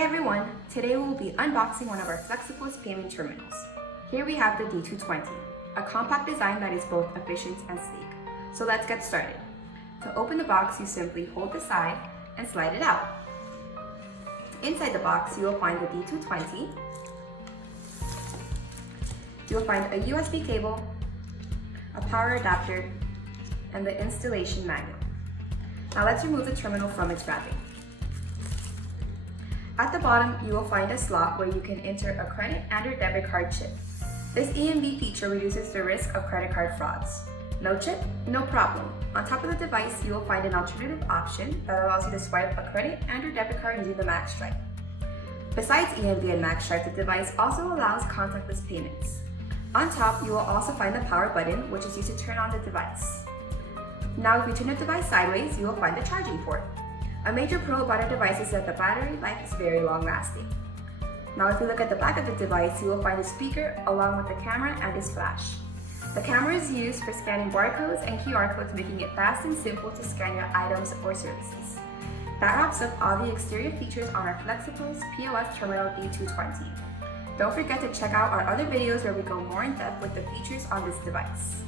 Hey everyone, today we will be unboxing one of our flexiblest payment terminals. Here we have the D220, a compact design that is both efficient and sleek. So let's get started. To open the box, you simply hold the side and slide it out. Inside the box, you will find the D220. You will find a USB cable, a power adapter, and the installation manual. Now let's remove the terminal from its wrapping. At the bottom, you will find a slot where you can enter a credit and or debit card chip. This EMV feature reduces the risk of credit card frauds. No chip? No problem. On top of the device, you will find an alternative option that allows you to swipe a credit and or debit card using the Max Stripe. Besides EMV and Max Stripe, the device also allows contactless payments. On top, you will also find the power button, which is used to turn on the device. Now, if you turn the device sideways, you will find the charging port. A major pro about our device is that the battery life is very long lasting. Now if you look at the back of the device, you will find a speaker along with the camera and its flash. The camera is used for scanning barcodes and QR codes, making it fast and simple to scan your items or services. That wraps up all the exterior features on our flexiblest POS terminal D220. Don't forget to check out our other videos where we go more in depth with the features on this device.